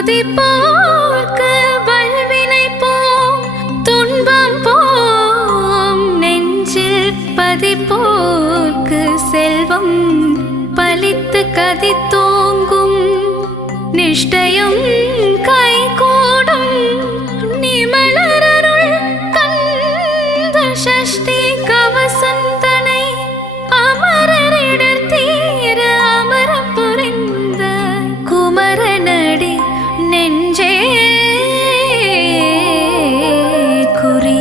துதிப்போர்க்கு வல்வினை போம் துன்பம் போம் நெஞ்சில் பதிப்போர்க்கு செல்வம் பலித்து கதித்தோங்கும் நிஷ்டையும் கைகூடும் நிமலரருள் கந்த சஷ்டி கவசந்தனை அமரரிடர் தீர அமரம் புரிந்த குமரனடி நெஞ்சே குறி.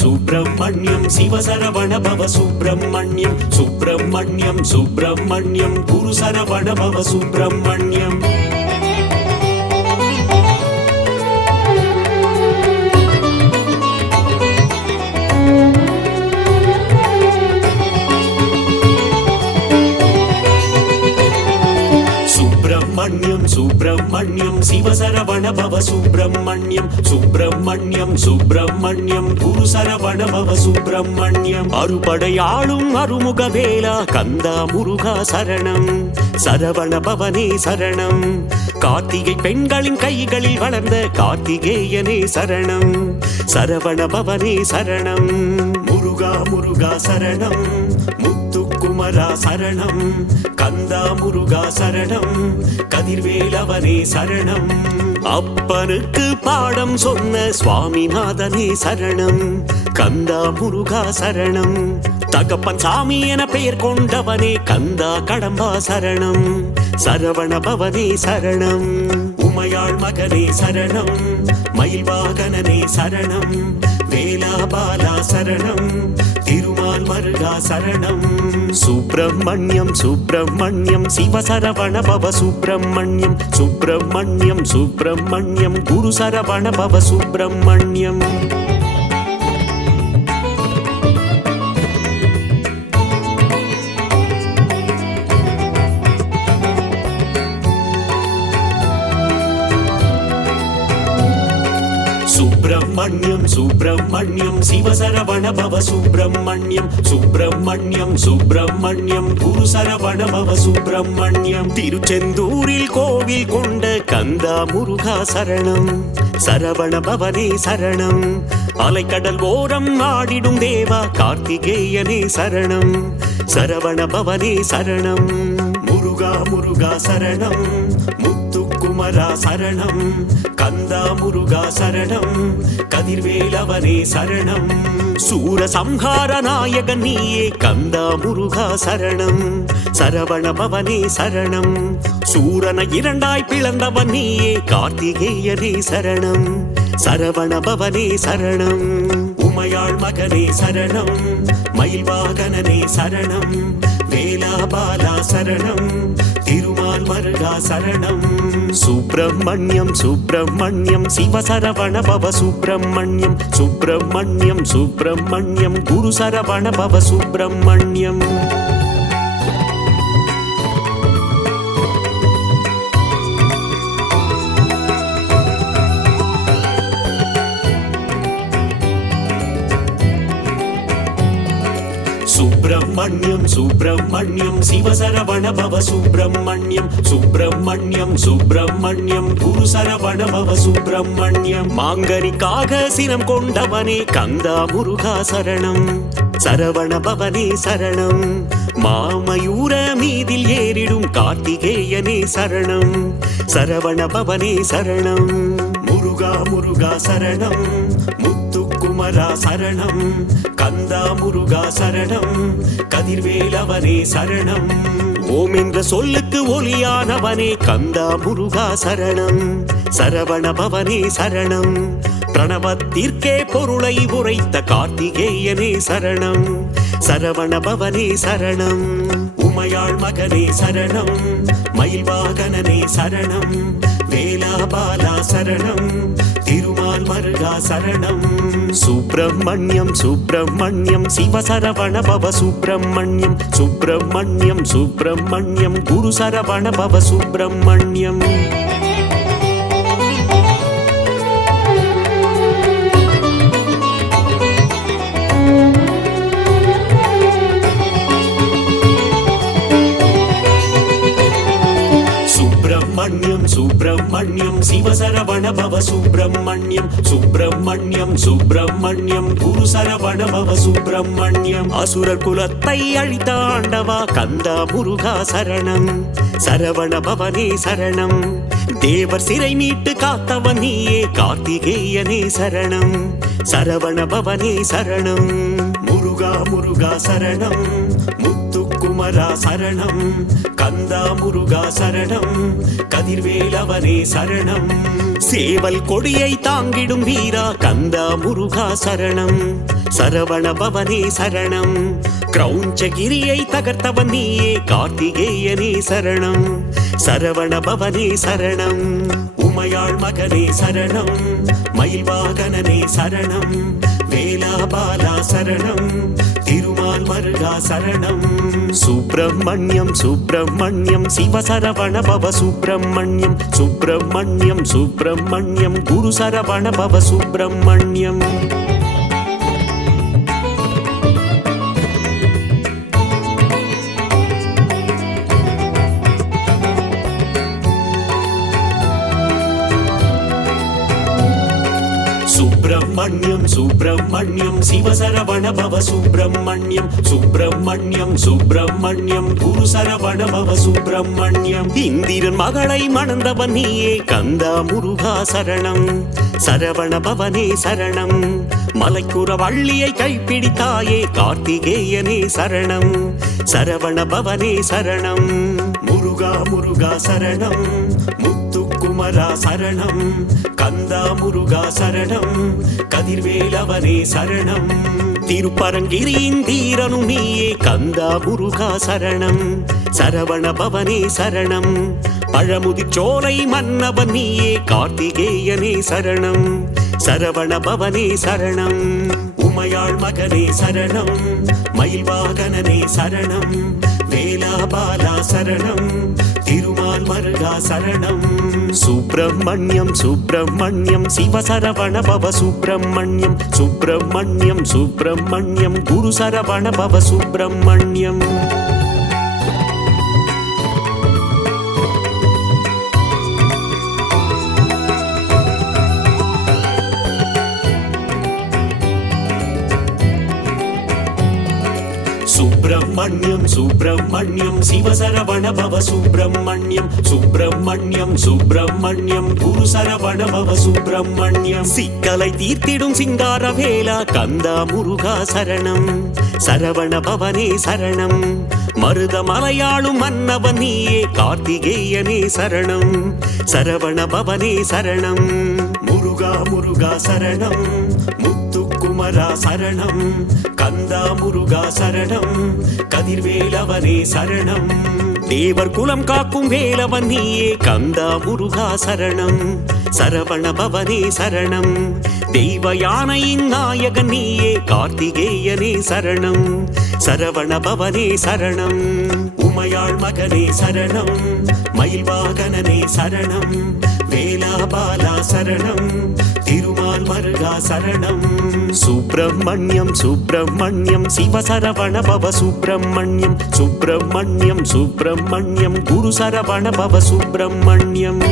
சுப்பிரமணியம் சிவசரவண பவ சுப்பிரமணியம் சுப்பிரமணியம் சுப்பிரமணியம் குரு சரவண பவ சுப்பிரமணியம் சுப்பிரமணியம் சிவசரவண பவ சுப்பிரமணியம் சுப்பிரமணியம் சுப்பிரமணியம் குரு சரவண பவ சுப்பிரமணியம் அறுபடையாளும் அருமுக வேலா கந்தா முருகா சரணம் சரவண பவனே சரணம் கார்த்திகை பெண்களின் கைகளில் வளர்ந்த கார்த்திகேயனே சரணம் சரவண பவனே சரணம் முருகா முருகா சரணம் முத்துக்குமரா சரணம் கந்தா முருகா சரணம் கதிர்வேலவனே சரணம் அப்பனுக்கு பாடம் சொன்ன சுவாமிநாதனே சரணம் கந்தா முருகா சரணம் தகப்பன் சாமி என பெயர் கொண்டவனே கந்தா கடம்பா சரணம் சரவண பவனே சரணம் உமையாள் மகனே சரணம் மயில் வாகனனே சரணம் வேலாபாலா சரணம் திருமால் மருகா சரணம் சுப்பிரமணியம் சுப்பிரமணியம் சிவசரவண பவ சுப்பிரமணியம் சுப்பிரமணியம் சுப்பிரமணியம் குரு சரவண பவ சுப்பிரமணியம் சுப்பிரமணியம் சுப்பிரமணியம் சிவசரவண பவ சுப்பிரமணியம் சுப்பிரமணியம் சுப்பிரமணியம் குரு சரவண பவ சுப்பிரமணியம் திருச்செந்தூரில் கோவில் கொண்ட கந்தா முருகா சரணம் சரவண பவனே சரணம் அலைக்கடல் ஓரம் ஆடிடும் தேவா கார்த்திகேயனே சரணம் சரவண பவனே சரணம் முருகா முருகா சரணம் முத்துக்குமரா சரணம் கந்தா முருகா சரணம் கதிர்வேலவனே சரணம் சூரசம்ஹார நாயகன் நீயே கந்தா முருகா சரணம் சரவண பவனே சரணம் சூரனை இரண்டாய் பிளந்தவன் நீயே கார்த்திகேயனே சரணம் சரவண பவனே சரணம் உமையாள் மகனே சரணம் மயில் வாகனனே சரணம் வேலாபாலா சரணம் திருமால் மருகா சரணம் சுப்பிரமணியம் சுப்பிரமணியம் சிவசரவண பவ சுப்பிரமணியம் சுப்பிரமணியம் சுப்பிரமணியம் குரு சரவண பவ சுப்பிரமணியம் சுப்பிரமணியம் சுப்பிரமணியம் சிவசரவண பவ சுப்பிரமணியம் சுப்பிரமணியம் சுப்பிரமணியம் குரு சரவண பவ சுப்பிரமணியம் மாங்கரிக்காக சினம் கொண்டவனே கந்தா முருகா சரணம் சரவண பவனே சரணம் மாமயூர மீதில் ஏறிடும் கார்த்திகேயனே சரணம் சரவண பவனே சரணம் முருகா முருகா சரணம் முத்துக்குமரா சரணம் கந்தா முருகா சரணம் கதிர்வேலவனே சரணம் ஓம் என்ற சொல்லுக்கு ஒளியானவனே கந்தா முருகா சரணம் சரவண பவனே சரணம் பிரணவத்திற்கே பொருளை உரைத்த கார்த்திகேயனே சரணம் சரவண பவனே சரணம் உமையாள் மகனே சரணம் மயில் வாகனனே சரணம் வேலாபாலா சரணம் திருமால் மருகா சரணம் சுப்பிரமணியம் சுப்பிரமணியம் சிவசரவண பவ சுப்பிரமணியம் சுப்பிரமணியம் சுப்பிரமணியம் குரு சரவண பவ சுப்பிரமணியம் சுப்பிரமணியம் சுப்பிரமணியம் சிவசரவண பவ சுப்பிரமணியம் சுப்பிரமணியம் சுப்பிரமணியம் குரு சரவண பவ சுப்பிரமணியம் அசுரர் குலத்தை அழித்த ஆண்டவா கந்தா முருகா சரணம் சரவண பவனே சரணம் தேவர் சிறை மீட்டு காத்தவன் நீயே கார்த்திகேயனே சரணம் சரவண பவனே சரணம் முருகா முருகா சரணம் முத்துக்கும் முத்துக்குமரா சரணம், கந்தா முருகா சரணம், கதிர்வேலவனே சரணம். சேவல் கொடியை தாங்கிடும் வீரா கந்தா முருகா சரணம், சரவண பவனே சரணம். கிரௌஞ்சகிரியை தகர்த்தவன் நீயே கார்த்திகேயனே சரணம், சரவண பவனே சரணம். உமையாள் மகனே சரணம், மயில் வாகனனே சரணம், வேலாபாலா சரணம், திருமால் மருகா சரணம். சுப்பிரமணியம் சுப்பிரமணியம் சிவசரவண பவ சுப்பிரமணியம், சுப்பிரமணியம் சுப்பிரமணியம் குரு சரவண பவ சுப்பிரமணியம். சுப்பிரமணியம் சுப்பிரமணியம் சிவசரவண பவ சுப்பிரமணியம், சுப்பிரமணியம் சுப்பிரமணியம் குரு சரவண பவ சுப்பிரமணியம். இந்திரன் மகளை மணந்தவன் நீயே கந்தா முருகா சரணம், சரவண பவனே சரணம். மலைக்குற வள்ளியை கைப்பிடித்தாயே கார்த்திகேயனே சரணம், சரவண பவனே சரணம். முருகா முருகா சரணம், முத்துக்குமரா சரணம், கந்தா முருகா சரணம், கதிர்வேலவனே சரணம். திருப்பரங்கிரியின் தீரனும் நீயே கந்தா முருகா சரணம், சரவண பவனே சரணம். பழமுதிர்ச்சோலை மன்னவன் நீயே கார்த்திகேயனே சரணம், சரவண பவனே சரணம். உமையாள் மகனே சரணம், மயில் வாகனனே சரணம், வேலாபாலா சரணம், திருமால் மருகா சரணம். சுப்பிரமணியம் சுப்பிரமணியம் சிவசரவண பவ சுப்பிரமணியம், சுப்பிரமணியம் சுப்பிரமணியம் குரு சரவண பவ சுப்பிரமணியம். சுப்பிரமணியம் சுப்பிரமணியம் சிவசரவண பவ சுப்பிரமணியம், சுப்பிரமணியம் சுப்பிரமணியம் குரு சரவண பவ சுப்பிரமணியம். சிக்கலை தீர்த்திடும் சிங்கார வேலா கந்தா முருகா சரணம், சரவண பவனே சரணம். மருத மலையாளும் மன்னவன் நீயே கார்த்திகேயனே சரணம், சரவண பவனே சரணம். முருகா முருகா சரணம், முத்துக்குமரா சரணம், கந்தா முருகா சரணம், கதிர்வேலவனே சரணம். தேவர் குலம் காக்கும் வேலவன் நீயே கந்தா முருகா சரணம், சரவண பவனே சரணம். தெய்வ யானையின் நாயகன் நீயே கார்த்திகேயனே சரணம், சரவண பவனே சரணம். உமையாள் மகனே சரணம், மயில் வாகனனே சரணம், வேலாபாலா சரணம், திருமால் மருகா சரணம். சுப்பிரமணியம் சுப்பிரமணியம் சிவசரவண பவ சுப்பிரமணியம், சுப்பிரமணியம் சுப்பிரமணியம் குரு சரவண பவ சுப்பிரமணியம்.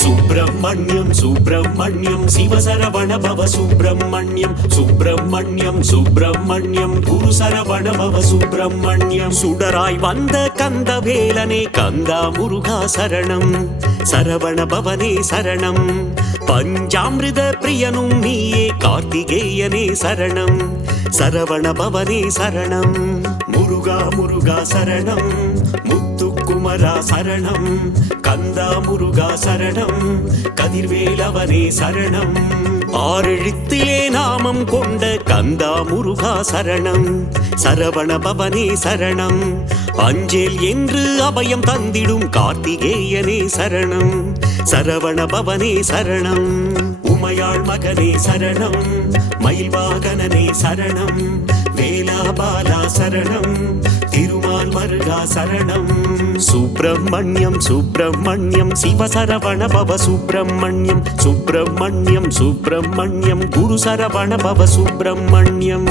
சுப்பிரமணியம் சுப்பிரமணியம் சிவசரவண பவ சுப்பிரமணியம், சுப்பிரமணியம் சுப்பிரமணியம் குரு சரவண பவ சுப்பிரமணியம். சுடராய் வந்த கந்த வேலனே கந்தா முருகா சரணம், சரவண பவனே சரணம். பஞ்சாமிருத பிரியனும் நீயே கார்த்திகேயனே சரணம், சரவண பவனே சரணம். முருகா முருகா சரணம், முத்துக்குமரா சரணம், கந்தா முருகா சரணம், கதிர்வேலவனே சரணம். ஆறெழுத்திலே நாமம் கொண்ட கந்தா முருகா சரணம், சரவண பவனே சரணம். அஞ்சேல் என்று அபயம் தந்திடும் கார்த்திகேயனே சரணம், சரவண பவனே சரணம். உமையாள் மகனே சரணம், மயில் வாகனனே சரணம், வேலாபாலா சரணம், திருமால் மருகா சரணம். சுப்பிரமணியம் சுப்பிரமணியம் சிவசரவண பவ சுப்பிரமணியம், சுப்பிரமணியம் சுப்பிரமணியம் குரு சரவண பவ சுப்பிரமணியம்.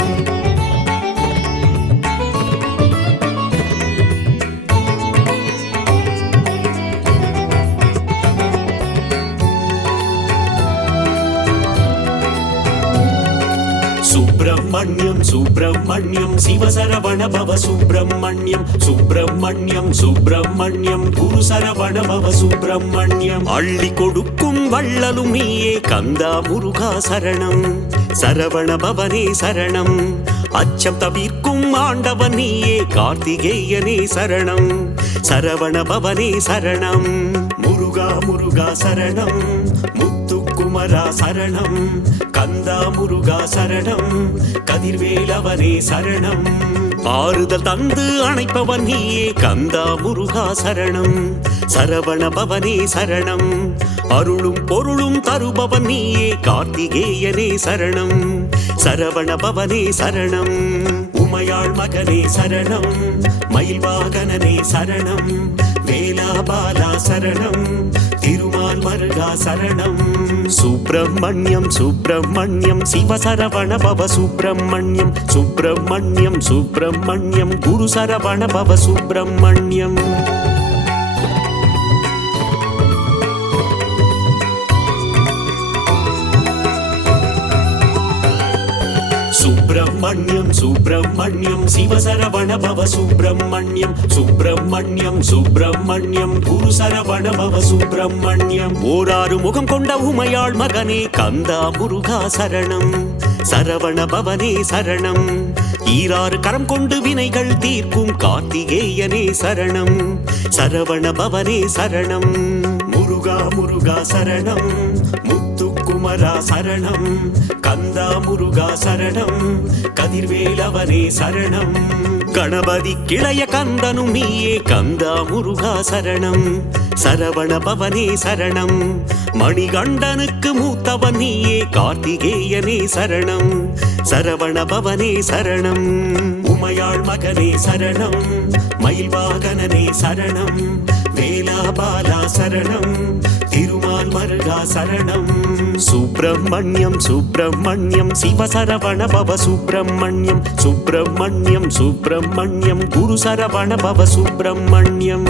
சுப்பிரமணியம் சுப்பிரமணியம் சிவசரவண பவ சுப்பிரமணியம் சுப்பிரமணியம் சுப்பிரமணியம் குரு சரவண பவ சுப்பிரமணியம் அள்ளி கொடுக்கும் வள்ளலும் நீயே கந்தா முருகா சரணம் சரவண பவனே சரணம் அச்சம் தவிர்க்கும் ஆண்டவன் நீயே கார்த்திகேயனே சரணம் சரவண பவனே சரணம் முருகா முருகா சரணம் முத்துக்குமரா சரணம் கந்தா முருகா சரணம் கதிர்வேலவனே சரணம் ஆறுதல் தந்து அணைப்பவன் நீயே கந்தா முருகா சரணம் சரவண பவனே சரணம் அருளும் பொருளும் தருபவன் நீயே கார்த்திகேயனே சரணம் சரவண பவனே சரணம் உமையாள் மகனே சரணம் மயில் வாகனனே சரணம் வேலாபாலா சரணம் திருமால் மருகா சரணம் சுப்பிரமணியம் சுப்பிரமணியம் சிவசரவண பவ சுப்பிரமணியம் சுப்பிரமணியம் சுப்பிரமணியம் குரு சரவண பவ சுப்பிரமணியம் சுப்பிரமணியம் சுப்பிரமணியம் சிவசரவண பவ சுப்பிரமணியம் சுப்பிரமணியம் சுப்பிரமணியம் குரு சரவண பவ சுப்பிரமணியம் ஓராறு முகம் கொண்ட உமையாள் மகனே கந்தா முருகா சரணம் சரவண பவனே சரணம் ஈராறு கரம் கொண்டு வினைகள் தீர்க்கும் கார்த்திகேயனே சரணம் சரவண பவனே சரணம் முருகா முருகா சரணம் முத்துக்குமரா சரணம் கந்தா முருகா சரணம் கதிர்வேலவனே சரணம் கணபதி கிளைய கந்தனும் நீயே கந்தா முருகா சரணம் சரவண பவனே சரணம் மணிகண்டனுக்கு மூத்தவன் நீயே கார்த்திகேயனே சரணம் சரவண பவனே சரணம் உமையாள் மகனே சரணம் மயில் வாகனனே சரணம் வேலாபாலா சரணம் திருமால் மருகா சரணம் சுப்பிரமணியம் சுப்பிரமணியம் சிவசரவண பவ சுப்பிரமணியம் சுப்பிரமணியம் சுப்பிரமணியம் குரு சரவண பவ சுப்பிரமணியம்